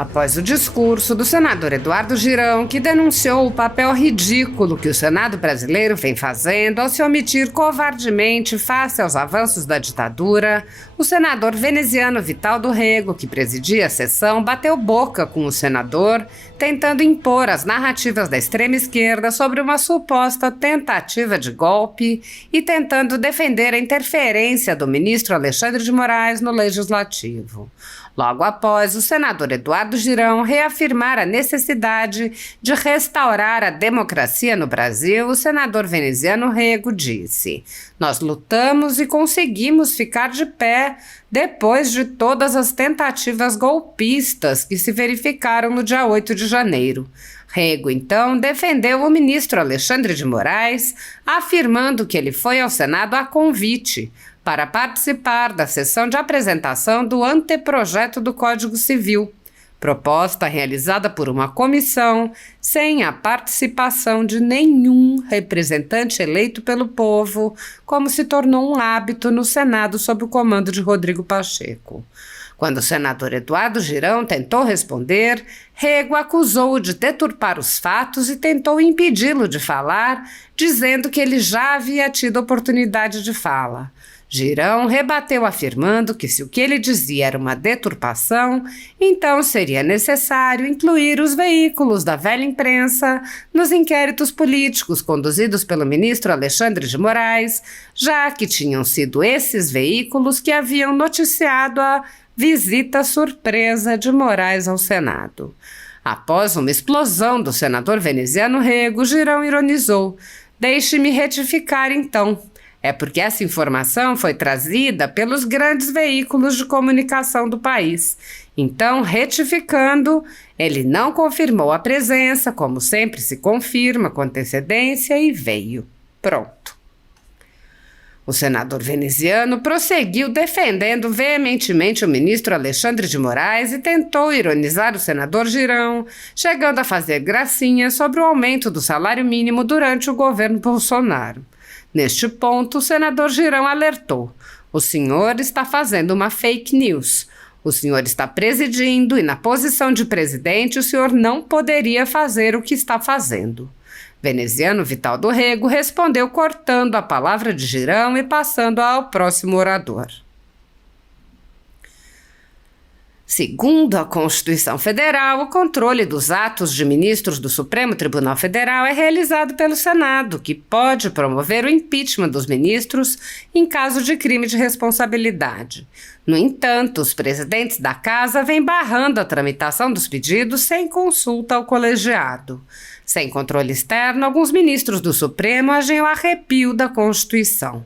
Após o discurso do senador Eduardo Girão, que denunciou o papel ridículo que o Senado brasileiro vem fazendo ao se omitir covardemente face aos avanços da ditadura, o senador veneziano Vital do Rego, que presidia a sessão, bateu boca com o senador, tentando impor as narrativas da extrema esquerda sobre uma suposta tentativa de golpe e tentando defender a interferência do ministro Alexandre de Moraes no Legislativo. Logo após o senador Eduardo Girão reafirmar a necessidade de restaurar a democracia no Brasil, o senador veneziano Rego disse: "Nós lutamos e conseguimos ficar de pé depois de todas as tentativas golpistas que se verificaram no dia 8 de janeiro. Rego, então, defendeu o ministro Alexandre de Moraes, afirmando que ele foi ao Senado a convite para participar da sessão de apresentação do anteprojeto do Código Civil, proposta realizada por uma comissão sem a participação de nenhum representante eleito pelo povo, como se tornou um hábito no Senado sob o comando de Rodrigo Pacheco. Quando o senador Eduardo Girão tentou responder, Rego acusou-o de deturpar os fatos e tentou impedi-lo de falar, dizendo que ele já havia tido oportunidade de fala. Girão rebateu afirmando que se o que ele dizia era uma deturpação, então seria necessário incluir os veículos da velha imprensa nos inquéritos políticos conduzidos pelo ministro Alexandre de Moraes, já que tinham sido esses veículos que haviam noticiado a visita surpresa de Moraes ao Senado. Após uma explosão do senador veneziano Rego, Girão ironizou: "Deixe-me retificar então. É porque essa informação foi trazida pelos grandes veículos de comunicação do país. Então, retificando, ele não confirmou a presença, como sempre se confirma com antecedência, e veio. Pronto." O senador veneziano prosseguiu defendendo veementemente o ministro Alexandre de Moraes e tentou ironizar o senador Girão, chegando a fazer gracinha sobre o aumento do salário mínimo durante o governo Bolsonaro. Neste ponto, o senador Girão alertou: "O senhor está fazendo uma fake news. O senhor está presidindo e, na posição de presidente, o senhor não poderia fazer o que está fazendo." Veneziano Vital do Rego respondeu cortando a palavra de Girão e passando ao próximo orador. Segundo a Constituição Federal, o controle dos atos de ministros do Supremo Tribunal Federal é realizado pelo Senado, que pode promover o impeachment dos ministros em caso de crime de responsabilidade. No entanto, os presidentes da Casa vêm barrando a tramitação dos pedidos sem consulta ao colegiado. Sem controle externo, alguns ministros do Supremo agem ao arrepio da Constituição.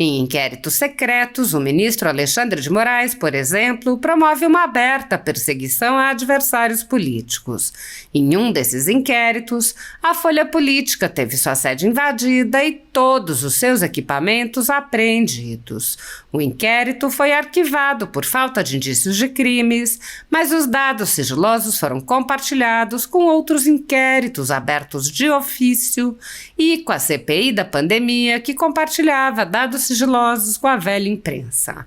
Em inquéritos secretos, o ministro Alexandre de Moraes, por exemplo, promove uma aberta perseguição a adversários políticos. Em um desses inquéritos, a Folha Política teve sua sede invadida e todos os seus equipamentos apreendidos. O inquérito foi arquivado por falta de indícios de crimes, mas os dados sigilosos foram compartilhados com outros inquéritos abertos de ofício e com a CPI da pandemia, que compartilhava dados sigilosos com a velha imprensa.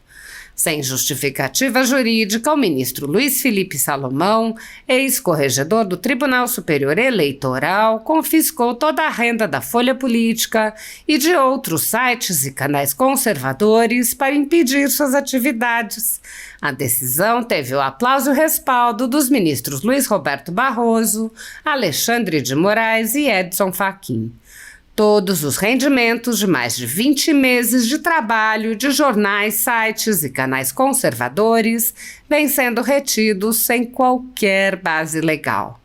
Sem justificativa jurídica, o ministro Luiz Felipe Salomão, ex-corregedor do Tribunal Superior Eleitoral, confiscou toda a renda da Folha Política e de outros sites e canais conservadores para impedir suas atividades. A decisão teve o aplauso e o respaldo dos ministros Luiz Roberto Barroso, Alexandre de Moraes e Edson Fachin. Todos os rendimentos de mais de 20 meses de trabalho de jornais, sites e canais conservadores vêm sendo retidos sem qualquer base legal.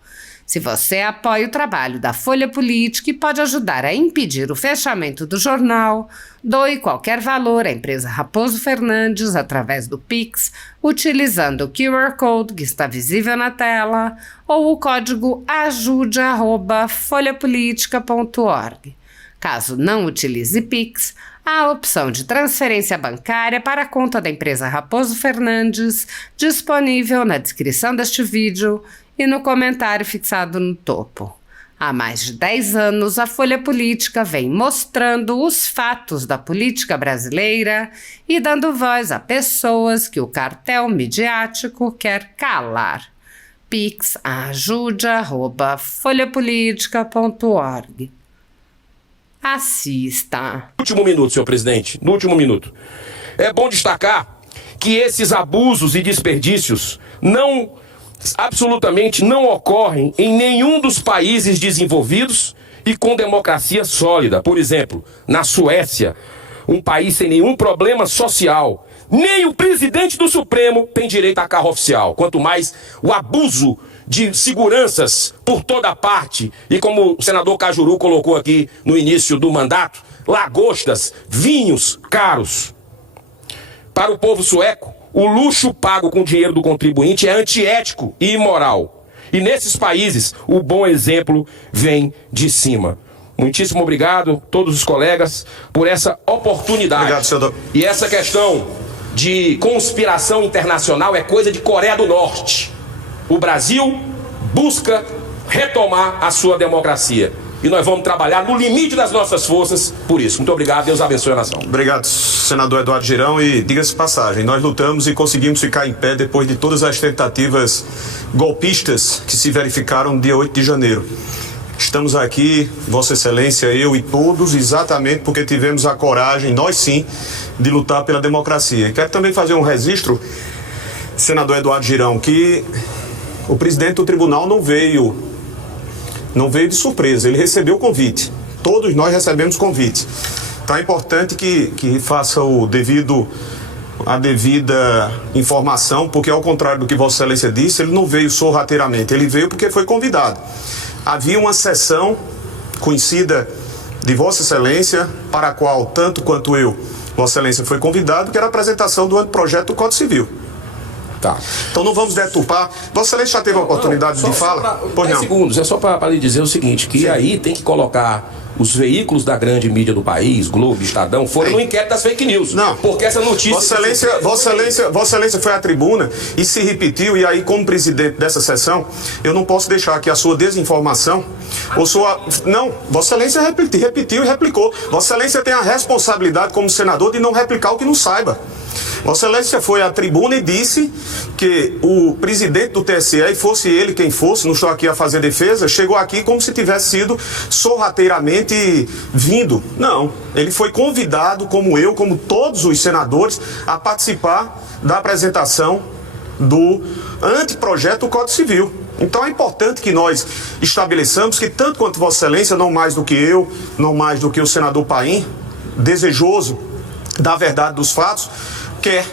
Se você apoia o trabalho da Folha Política e pode ajudar a impedir o fechamento do jornal, doe qualquer valor à empresa Raposo Fernandes através do Pix, utilizando o QR Code que está visível na tela ou o código ajude@folhapolitica.org. Caso não utilize Pix, há a opção de transferência bancária para a conta da empresa Raposo Fernandes, disponível na descrição deste vídeo e no comentário fixado no topo. Há mais de 10 anos, a Folha Política vem mostrando os fatos da política brasileira e dando voz a pessoas que o cartel midiático quer calar. pix@folhapolitica.org. Assista. Último minuto, senhor presidente, no último minuto. É bom destacar que esses abusos e desperdícios absolutamente não ocorrem em nenhum dos países desenvolvidos e com democracia sólida. Por exemplo, na Suécia, um país sem nenhum problema social, nem o presidente do Supremo tem direito a carro oficial, quanto mais o abuso de seguranças por toda parte. E como o senador Cajuru colocou aqui no início do mandato, lagostas, vinhos caros. Para o povo sueco, o luxo pago com dinheiro do contribuinte é antiético e imoral. E nesses países, o bom exemplo vem de cima. Muitíssimo obrigado, todos os colegas, por essa oportunidade. Obrigado, senador. E essa questão de conspiração internacional é coisa de Coreia do Norte. O Brasil busca retomar a sua democracia. E nós vamos trabalhar no limite das nossas forças por isso. Muito obrigado, Deus abençoe a nação. Obrigado, senador Eduardo Girão. E diga-se de passagem, nós lutamos e conseguimos ficar em pé depois de todas as tentativas golpistas que se verificaram no dia 8 de janeiro. Estamos aqui, Vossa Excelência, eu e todos, exatamente porque tivemos a coragem, nós sim, de lutar pela democracia. E quero também fazer um registro, senador Eduardo Girão, que o presidente do tribunal não veio de surpresa, ele recebeu o convite. Todos nós recebemos convite. Então é importante que faça a devida informação, porque ao contrário do que Vossa Excelência disse, ele não veio sorrateiramente, ele veio porque foi convidado. Havia uma sessão conhecida de Vossa Excelência, para a qual, tanto quanto eu, Vossa Excelência foi convidado, que era a apresentação do anteprojeto do Código Civil. Tá. Então não vamos deturpar. Vossa Excelência já teve a oportunidade de fala? Por 10 segundos, é só para lhe dizer o seguinte, que aí tem que colocar os veículos da grande mídia do país, Globo, Estadão, foram no inquérito das fake news. Não. Porque essa notícia... Vossa Excelência foi à tribuna e se repetiu, e aí como presidente dessa sessão, eu não posso deixar que a sua desinformação, Não, Vossa Excelência repetiu e replicou. Vossa Excelência tem a responsabilidade como senador de não replicar o que não saiba. Vossa Excelência foi à tribuna e disse que o presidente do TSE, e fosse ele quem fosse, não estou aqui a fazer defesa, chegou aqui como se tivesse sido sorrateiramente vindo. Não, ele foi convidado, como eu, como todos os senadores, a participar da apresentação do anteprojeto do Código Civil. Então é importante que nós estabeleçamos que tanto quanto Vossa Excelência, não mais do que eu, não mais do que o senador Paim, desejoso da verdade dos fatos, quer.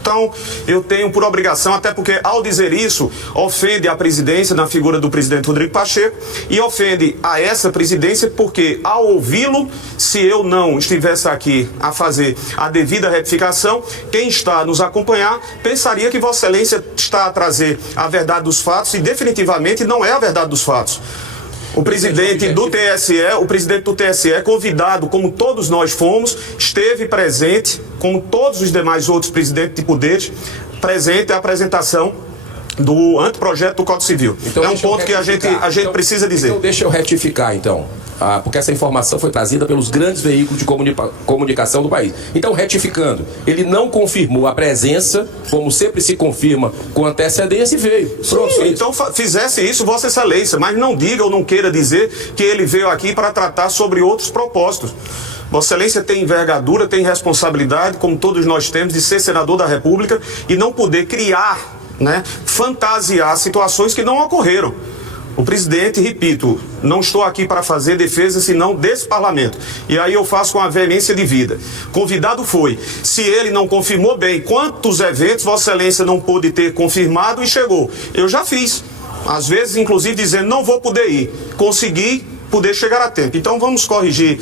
Então, eu tenho por obrigação, até porque ao dizer isso, ofende a presidência na figura do presidente Rodrigo Pacheco e ofende a essa presidência porque ao ouvi-lo, se eu não estivesse aqui a fazer a devida retificação, quem está a nos acompanhar pensaria que Vossa Excelência está a trazer a verdade dos fatos e definitivamente não é a verdade dos fatos. O presidente do TSE, convidado, como todos nós fomos, esteve presente, como todos os demais outros presidentes de poderes, presente à apresentação do anteprojeto do Código Civil. Então, é um ponto que a gente precisa dizer. Então deixa eu retificar, então. Porque essa informação foi trazida pelos grandes veículos de comunicação do país. Então, retificando, ele não confirmou a presença, como sempre se confirma com antecedência, e veio. Pronto. Sim, então fizesse isso Vossa Excelência, mas não diga ou não queira dizer que ele veio aqui para tratar sobre outros propósitos. Vossa Excelência tem envergadura, tem responsabilidade, como todos nós temos, de ser senador da República e não poder criar, fantasiar situações que não ocorreram. O presidente, repito, não estou aqui para fazer defesa senão desse parlamento. E aí eu faço com a veemência de vida. Convidado foi. Se ele não confirmou bem quantos eventos Vossa Excelência não pôde ter confirmado e chegou. Eu já fiz. Às vezes, inclusive, dizendo não vou poder ir. Consegui poder chegar a tempo. Então vamos corrigir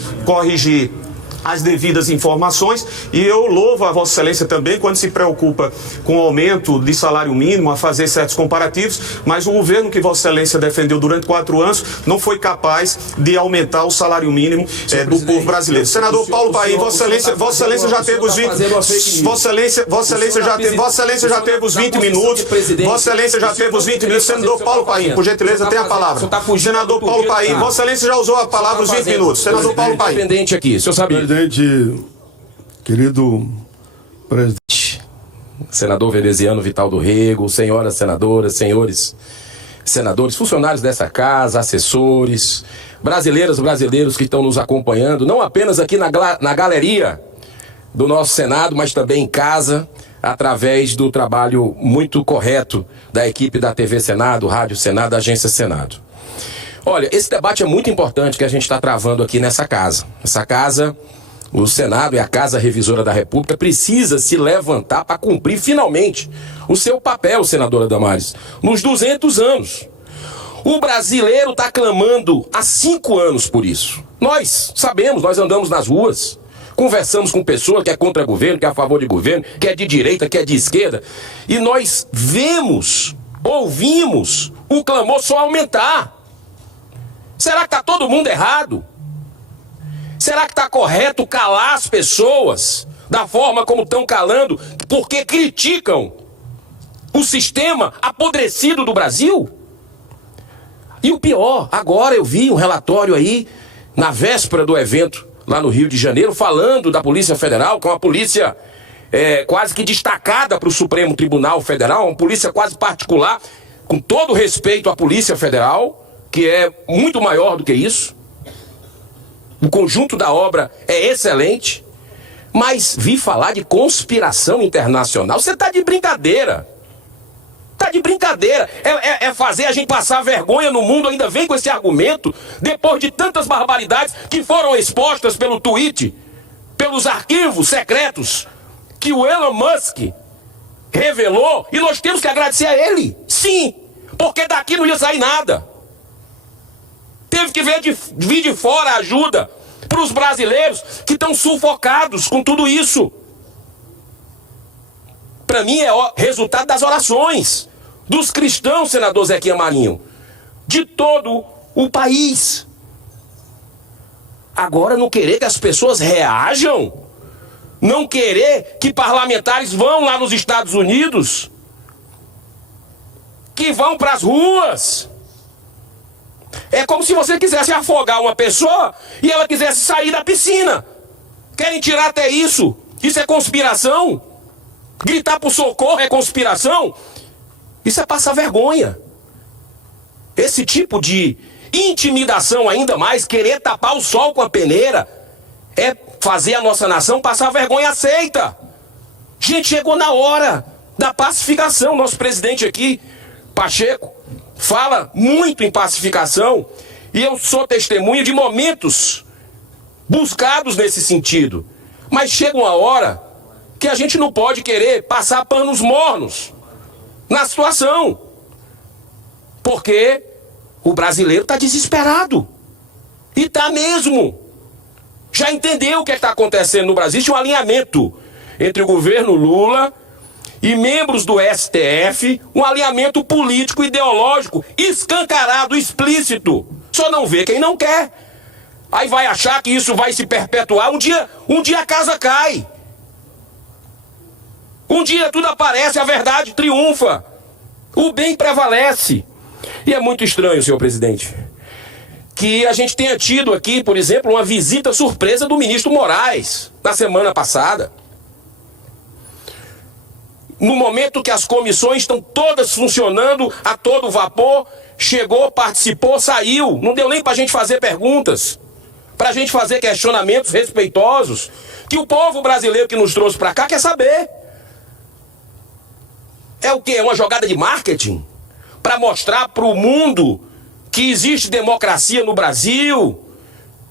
as devidas informações e eu louvo a Vossa Excelência também quando se preocupa com o aumento de salário mínimo, a fazer certos comparativos, mas o governo que Vossa Excelência defendeu durante 4 anos não foi capaz de aumentar o salário mínimo do povo brasileiro. Senador Paulo Paim, Vossa Excelência já teve os 20 Vossa Excelência já teve os 20 minutos. Vossa Excelência já teve os 20 minutos. Senador Paulo Paim, por gentileza, tem a palavra. Senador Paulo Paim, Vossa Excelência já usou a palavra os 20 minutos. Senador Paulo Paim. Independente aqui, o senhor sabe. Querido presidente, senador veneziano Vital do Rego, senhoras senadoras, senhores, senadores, funcionários dessa casa, assessores, brasileiras e brasileiros que estão nos acompanhando, não apenas aqui na galeria do nosso Senado, mas também em casa, através do trabalho muito correto da equipe da TV Senado, Rádio Senado, da Agência Senado. Olha, esse debate é muito importante que a gente está travando aqui nessa casa. Essa casa, o Senado e a Casa Revisora da República, precisa se levantar para cumprir finalmente o seu papel, senadora Damares, nos 200 anos. O brasileiro está clamando há 5 anos por isso. Nós sabemos, nós andamos nas ruas, conversamos com pessoas que é contra governo, que é a favor de governo, que é de direita, que é de esquerda, e nós vemos, ouvimos o clamor só aumentar. Será que está todo mundo errado? Será que está correto calar as pessoas da forma como estão calando porque criticam o sistema apodrecido do Brasil? E o pior, agora eu vi um relatório aí, na véspera do evento lá no Rio de Janeiro, falando da Polícia Federal, que é uma polícia quase que destacada para o Supremo Tribunal Federal, uma polícia quase particular, com todo respeito à Polícia Federal, que é muito maior do que isso. O conjunto da obra é excelente, mas vi falar de conspiração internacional. Você está de brincadeira. Está de brincadeira. É fazer a gente passar vergonha no mundo, ainda vem com esse argumento, depois de tantas barbaridades que foram expostas pelo tweet, pelos arquivos secretos que o Elon Musk revelou, e nós temos que agradecer a ele. Sim, porque daqui não ia sair nada. Teve que vir de fora a ajuda para os brasileiros que estão sufocados com tudo isso. Para mim é resultado das orações dos cristãos, senador Zequinha Marinho, de todo o país. Agora não querer que as pessoas reajam, não querer que parlamentares vão lá nos Estados Unidos, que vão para as ruas. É como se você quisesse afogar uma pessoa e ela quisesse sair da piscina. Querem tirar até isso. Isso é conspiração. Gritar por socorro é conspiração. Isso é passar vergonha. Esse tipo de intimidação, ainda mais, querer tapar o sol com a peneira, é fazer a nossa nação passar vergonha aceita. Gente, chegou na hora da pacificação. Nosso presidente aqui, Pacheco, fala muito em pacificação, e eu sou testemunha de momentos buscados nesse sentido. Mas chega uma hora que a gente não pode querer passar panos mornos na situação, porque o brasileiro está desesperado, e está mesmo. Já entendeu o que está acontecendo no Brasil? Existe um alinhamento entre o governo Lula e membros do STF, um alinhamento político, ideológico, escancarado, explícito. Só não vê quem não quer. Aí vai achar que isso vai se perpetuar. Um dia a casa cai. Um dia tudo aparece, a verdade triunfa. O bem prevalece. E é muito estranho, senhor presidente, que a gente tenha tido aqui, por exemplo, uma visita surpresa do ministro Moraes, na semana passada. No momento que as comissões estão todas funcionando a todo vapor, chegou, participou, saiu. Não deu nem para a gente fazer perguntas, para a gente fazer questionamentos respeitosos, que o povo brasileiro que nos trouxe para cá quer saber. É o quê? É uma jogada de marketing? Para mostrar para o mundo que existe democracia no Brasil,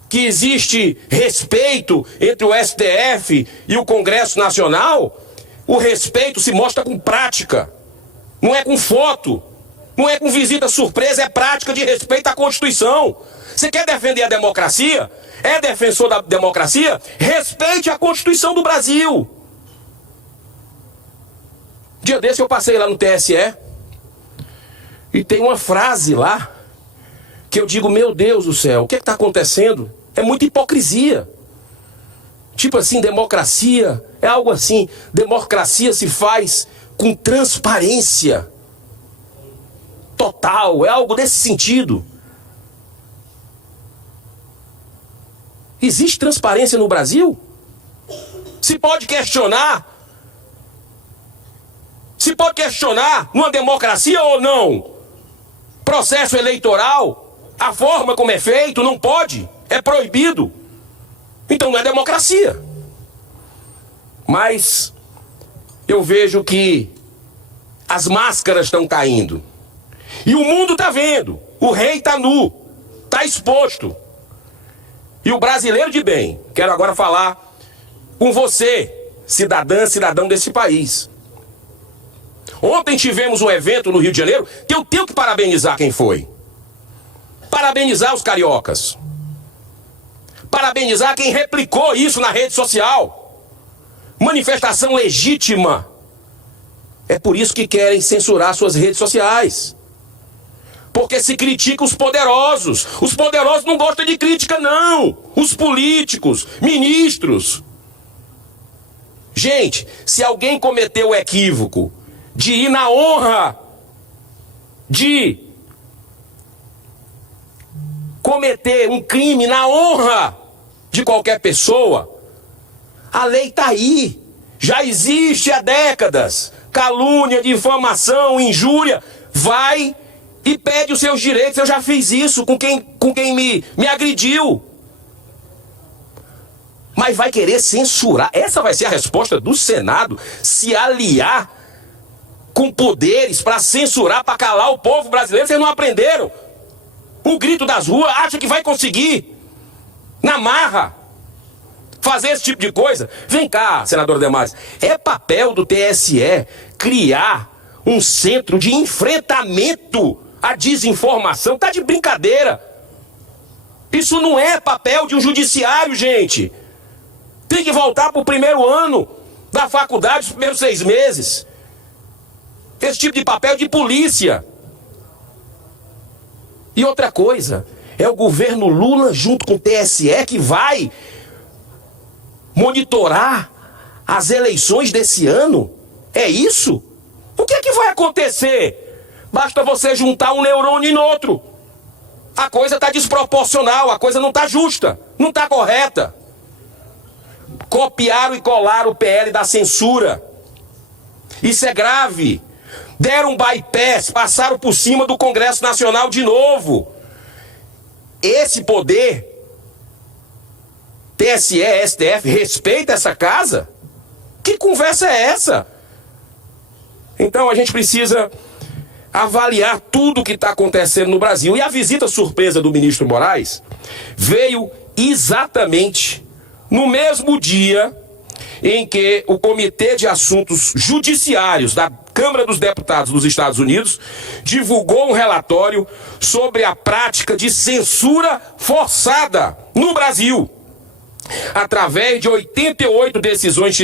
que existe respeito entre o STF e o Congresso Nacional? O respeito se mostra com prática, não é com foto, não é com visita surpresa, é prática de respeito à Constituição. Você quer defender a democracia? É defensor da democracia? Respeite a Constituição do Brasil. Dia desse eu passei lá no TSE e tem uma frase lá que eu digo, meu Deus do céu, o que está acontecendo? É muita hipocrisia. Tipo assim, democracia é algo assim. Democracia se faz com transparência total. É algo desse sentido. Existe transparência no Brasil? Se pode questionar? Se pode questionar numa democracia ou não? processo eleitoral, a forma como é feito, não pode, é proibido. Então não é democracia. Mas eu vejo que as máscaras estão caindo. E o mundo está vendo. O rei está nu, está exposto. E o brasileiro de bem, quero agora falar com você, cidadã, cidadão desse país. Ontem tivemos um evento no Rio de Janeiro que eu tenho que parabenizar quem foi. Parabenizar os cariocas. Parabenizar quem replicou isso na rede social. Manifestação legítima. É por isso que querem censurar suas redes sociais. Porque se critica os poderosos. Os poderosos não gostam de crítica, não. Os políticos, ministros. Gente, se alguém cometeu o equívoco de ir na honra, de cometer um crime na honra de qualquer pessoa, a lei está aí. Já existe há décadas. Calúnia, difamação, injúria. Vai e pede os seus direitos. Eu já fiz isso com quem me agrediu. Mas vai querer censurar. Essa vai ser a resposta do Senado. Se aliar com poderes para censurar, para calar o povo brasileiro. Vocês não aprenderam? O grito das ruas, acha que vai conseguir, na marra, fazer esse tipo de coisa? Vem cá, senador Demares. É papel do TSE criar um centro de enfrentamento à desinformação. Tá de brincadeira. Isso não é papel de um judiciário, gente. Tem que voltar para o primeiro ano da faculdade, os primeiros 6 meses. Esse tipo de papel de polícia. E outra coisa, é o governo Lula junto com o TSE que vai monitorar as eleições desse ano? É isso? O que é que vai acontecer? Basta você juntar um neurônio no outro. A coisa está desproporcional, a coisa não está justa, não está correta. Copiaram e colaram o PL da censura. Isso é grave. Deram um bypass, passaram por cima do Congresso Nacional de novo. Esse poder, TSE, STF, respeita essa casa? Que conversa é essa? Então a gente precisa avaliar tudo o que está acontecendo no Brasil. E a visita surpresa do ministro Moraes veio exatamente no mesmo dia em que o Comitê de Assuntos Judiciários da Câmara dos Deputados dos Estados Unidos divulgou um relatório sobre a prática de censura forçada no Brasil, através de 88 decisões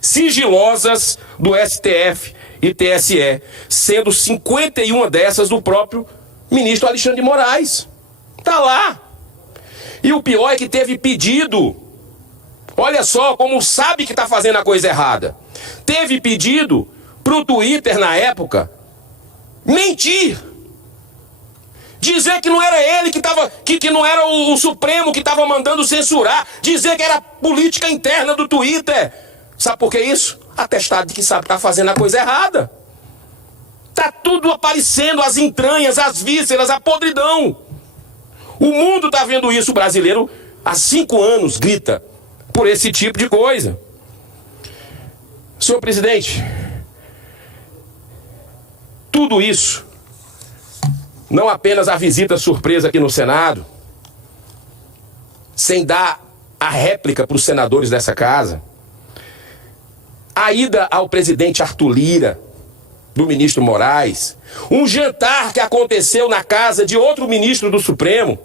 sigilosas do STF e TSE, sendo 51 dessas do próprio ministro Alexandre de Moraes. Tá lá. E o pior é que teve pedido. Olha só como sabe que está fazendo a coisa errada. Teve pedido para o Twitter na época mentir. Dizer que não era ele que estava, que não era o Supremo que estava mandando censurar. Dizer que era política interna do Twitter. Sabe por que isso? Atestado de que sabe que está fazendo a coisa errada. Tá tudo aparecendo, as entranhas, as vísceras, a podridão. O mundo está vendo isso, o brasileiro há 5 anos grita por esse tipo de coisa. Senhor presidente, tudo isso, não apenas a visita surpresa aqui no Senado, sem dar a réplica para os senadores dessa casa, a ida ao presidente Arthur Lira, do ministro Moraes, um jantar que aconteceu na casa de outro ministro do Supremo,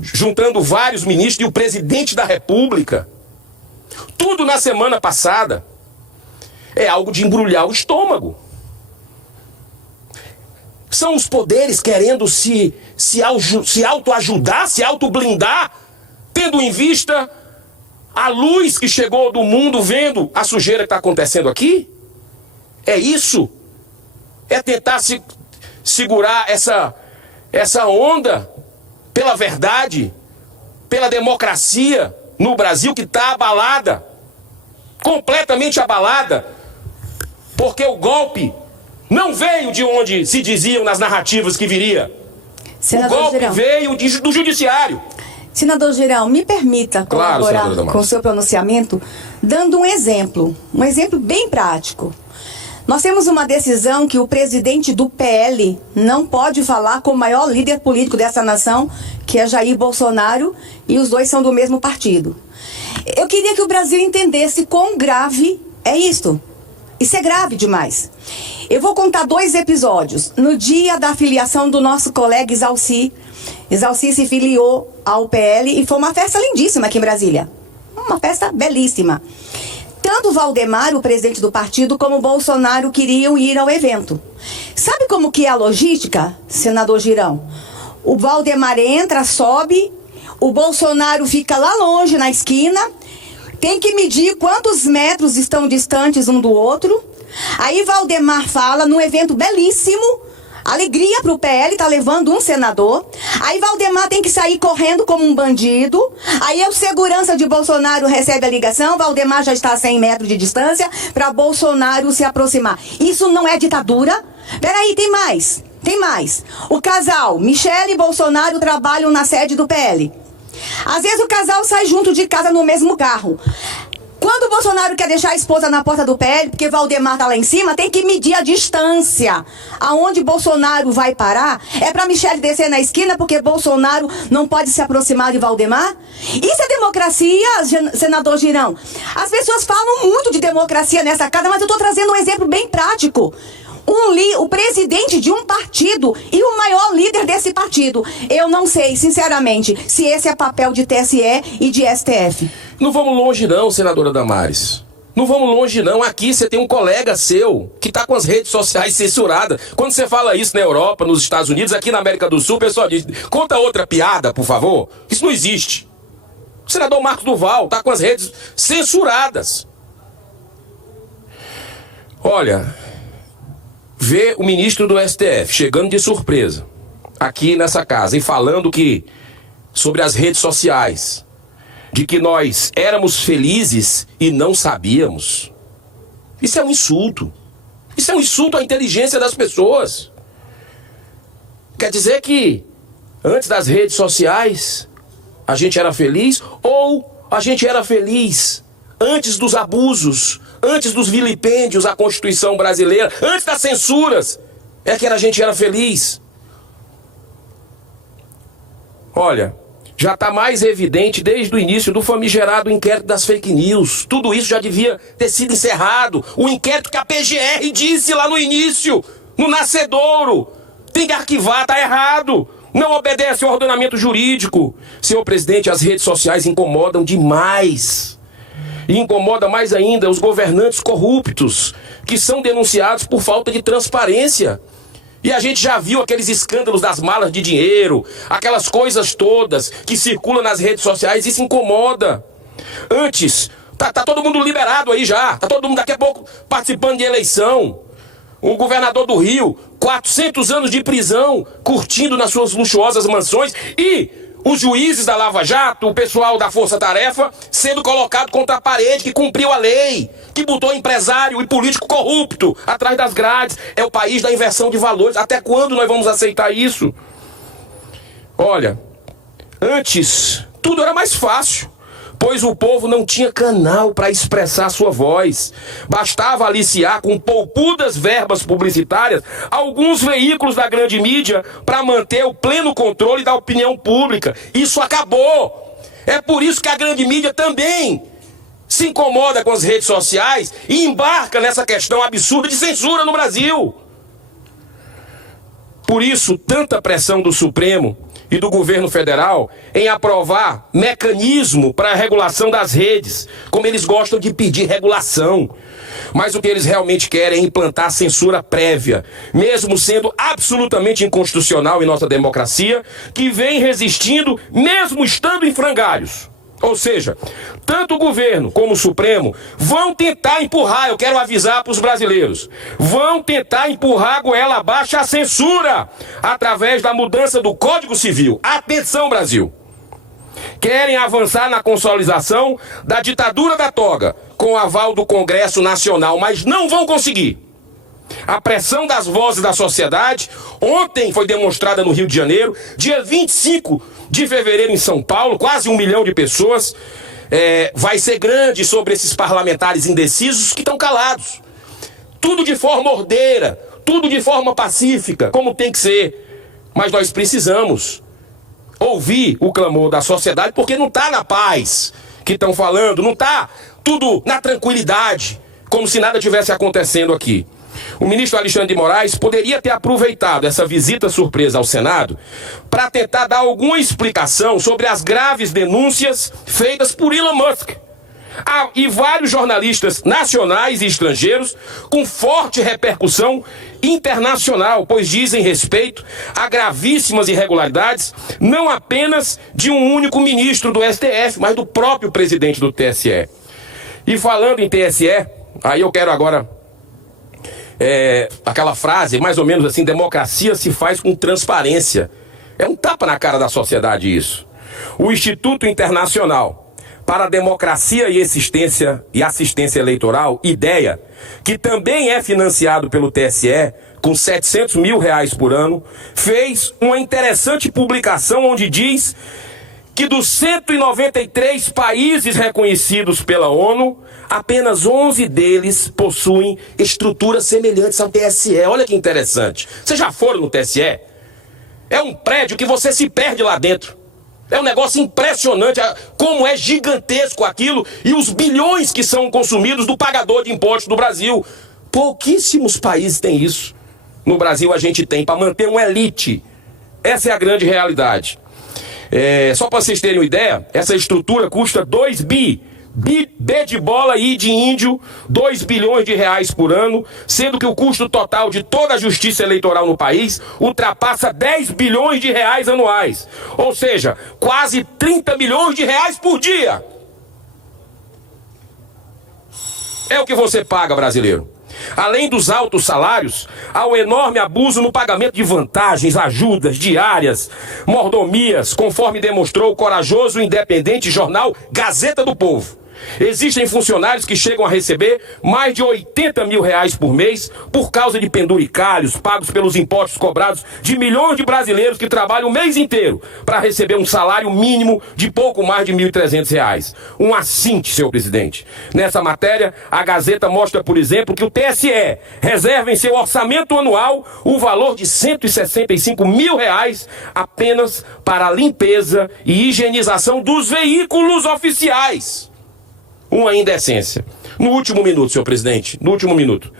juntando vários ministros e o presidente da República, tudo na semana passada, é algo de embrulhar o estômago. São os poderes querendo se autoajudar, se autoblindar, tendo em vista a luz que chegou do mundo, vendo a sujeira que está acontecendo aqui? É isso? É tentar segurar essa onda pela verdade, pela democracia no Brasil que está abalada, completamente abalada, porque o golpe Não veio de onde se diziam nas narrativas que viria. Senador O golpe Girão. veio do judiciário. Senador Girão, me permita Claro, colaborar senadora Damares. com o seu pronunciamento, dando um exemplo bem prático. Nós temos uma decisão que o presidente do PL não pode falar com o maior líder político dessa nação, que é Jair Bolsonaro, e os dois são do mesmo partido. Eu queria que o Brasil entendesse quão grave é isto. Isso é grave demais. Eu vou contar 2 episódios. No dia da filiação do nosso colega Exalci se filiou ao PL e foi uma festa lindíssima aqui em Brasília. Uma festa belíssima. Tanto Valdemar, o presidente do partido, como Bolsonaro queriam ir ao evento. Sabe como que é a logística, senador Girão? O Valdemar entra, sobe, o Bolsonaro fica lá longe, na esquina, tem que medir quantos metros estão distantes um do outro. Aí Valdemar fala, num evento belíssimo, alegria pro PL, tá levando um senador. Aí Valdemar tem que sair correndo como um bandido. Aí o segurança de Bolsonaro recebe a ligação. Valdemar já está a 100 metros de distância para Bolsonaro se aproximar. Isso não é ditadura? Peraí, tem mais. Tem mais. O casal, Michele e Bolsonaro, trabalham na sede do PL. Às vezes o casal sai junto de casa no mesmo carro. Quando o Bolsonaro quer deixar a esposa na porta do PL, porque Valdemar tá lá em cima, tem que medir a distância. Aonde Bolsonaro vai parar é para Michele descer na esquina, porque Bolsonaro não pode se aproximar de Valdemar. Isso é democracia, senador Girão. As pessoas falam muito de democracia nessa casa, mas eu tô trazendo um exemplo bem prático. O presidente de um partido e o maior líder desse partido. Eu não sei, sinceramente, se esse é papel de TSE e de STF. Não vamos longe não, senadora Damares. Não vamos longe não. Aqui você tem um colega seu que está com as redes sociais censuradas. Quando você fala isso na Europa, nos Estados Unidos, aqui na América do Sul, o pessoal diz, conta outra piada, por favor. Isso não existe. O senador Marcos Duval está com as redes censuradas. Olha, ver o ministro do STF chegando de surpresa aqui nessa casa e falando sobre as redes sociais, de que nós éramos felizes e não sabíamos. Isso é um insulto. Isso é um insulto à inteligência das pessoas. Quer dizer que antes das redes sociais a gente era feliz, ou a gente era feliz antes dos abusos, antes dos vilipêndios à Constituição brasileira, antes das censuras, é que a gente era feliz. Olha, já está mais evidente desde o início do famigerado inquérito das fake news. Tudo isso já devia ter sido encerrado. O inquérito que a PGR disse lá no início, no nascedouro. Tem que arquivar, tá errado. Não obedece ao ordenamento jurídico. Senhor presidente, as redes sociais incomodam demais. E incomoda mais ainda os governantes corruptos, que são denunciados por falta de transparência. E a gente já viu aqueles escândalos das malas de dinheiro, aquelas coisas todas que circulam nas redes sociais, isso incomoda. Antes, tá todo mundo liberado aí já, tá todo mundo daqui a pouco participando de eleição. O governador do Rio, 400 anos de prisão, curtindo nas suas luxuosas mansões, e os juízes da Lava Jato, o pessoal da Força Tarefa, sendo colocado contra a parede, que cumpriu a lei, que botou empresário e político corrupto atrás das grades. É o país da inversão de valores. Até quando nós vamos aceitar isso? Olha, antes tudo era mais fácil, pois o povo não tinha canal para expressar sua voz. Bastava aliciar com poupudas verbas publicitárias alguns veículos da grande mídia para manter o pleno controle da opinião pública. Isso acabou. É por isso que a grande mídia também se incomoda com as redes sociais e embarca nessa questão absurda de censura no Brasil. Por isso, tanta pressão do Supremo e do governo federal em aprovar mecanismo para a regulação das redes, como eles gostam de pedir regulação. Mas o que eles realmente querem é implantar censura prévia, mesmo sendo absolutamente inconstitucional em nossa democracia, que vem resistindo mesmo estando em frangalhos. Ou seja, tanto o governo como o Supremo vão tentar empurrar, eu quero avisar para os brasileiros, vão tentar empurrar a goela abaixo a censura através da mudança do Código Civil. Atenção, Brasil! Querem avançar na consolidação da ditadura da toga com o aval do Congresso Nacional, mas não vão conseguir. A pressão das vozes da sociedade, ontem foi demonstrada no Rio de Janeiro, dia 25 de fevereiro em São Paulo, quase 1 milhão de pessoas, vai ser grande sobre esses parlamentares indecisos que estão calados. Tudo de forma ordeira, tudo de forma pacífica, como tem que ser. Mas nós precisamos ouvir o clamor da sociedade, porque não está na paz que estão falando, não está tudo na tranquilidade, como se nada tivesse acontecendo aqui. O ministro Alexandre de Moraes poderia ter aproveitado essa visita surpresa ao Senado para tentar dar alguma explicação sobre as graves denúncias feitas por Elon Musk. E vários jornalistas nacionais e estrangeiros com forte repercussão internacional, pois dizem respeito a gravíssimas irregularidades, não apenas de um único ministro do STF, mas do próprio presidente do TSE. E falando em TSE, aí eu quero agora aquela frase, mais ou menos assim: democracia se faz com transparência. É um tapa na cara da sociedade isso. O Instituto Internacional para a Democracia e Assistência Eleitoral, IDEA, que também é financiado pelo TSE, com R$700 mil por ano, fez uma interessante publicação onde diz que dos 193 países reconhecidos pela ONU, apenas 11 deles possuem estruturas semelhantes ao TSE. Olha que interessante. Vocês já foram no TSE? É um prédio que você se perde lá dentro. É um negócio impressionante, como é gigantesco aquilo e os bilhões que são consumidos do pagador de impostos do Brasil. Pouquíssimos países têm isso. No Brasil a gente tem, para manter uma elite. Essa é a grande realidade. Só para vocês terem uma ideia, essa estrutura custa 2 B de bola e de índio, 2 bilhões de reais por ano, sendo que o custo total de toda a justiça eleitoral no país ultrapassa 10 bilhões de reais anuais. Ou seja, quase 30 milhões de reais por dia. É o que você paga, brasileiro. Além dos altos salários, há um enorme abuso no pagamento de vantagens, ajudas, diárias, mordomias, conforme demonstrou o corajoso e independente jornal Gazeta do Povo. Existem funcionários que chegam a receber mais de 80 mil reais por mês por causa de penduricalhos pagos pelos impostos cobrados de milhões de brasileiros que trabalham o mês inteiro para receber um salário mínimo de pouco mais de 1.300 reais. Um assinte, senhor presidente. Nessa matéria, a Gazeta mostra, por exemplo, que o TSE reserva em seu orçamento anual o valor de 165 mil reais apenas para a limpeza e higienização dos veículos oficiais. Uma indecência. No último minuto, senhor presidente, no último minuto.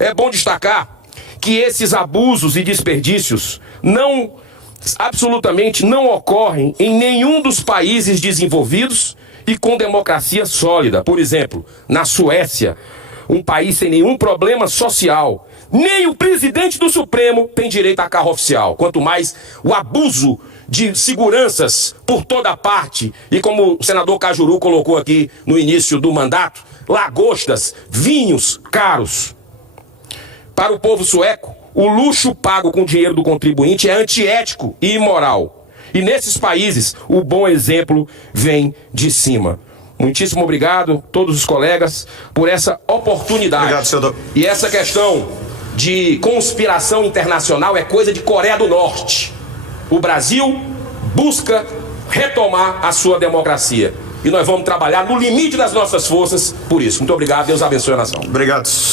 É bom destacar que esses abusos e desperdícios absolutamente não ocorrem em nenhum dos países desenvolvidos e com democracia sólida. Por exemplo, na Suécia, um país sem nenhum problema social, nem o presidente do Supremo tem direito a carro oficial. Quanto mais o abuso de seguranças por toda parte. E como o senador Cajuru colocou aqui no início do mandato, lagostas, vinhos caros. Para o povo sueco, o luxo pago com dinheiro do contribuinte é antiético e imoral. E nesses países, o bom exemplo vem de cima. Muitíssimo obrigado, todos os colegas, por essa oportunidade. Obrigado, senador. E essa questão de conspiração internacional é coisa de Coreia do Norte. O Brasil busca retomar a sua democracia. E nós vamos trabalhar no limite das nossas forças por isso. Muito obrigado, Deus abençoe a nação. Obrigado.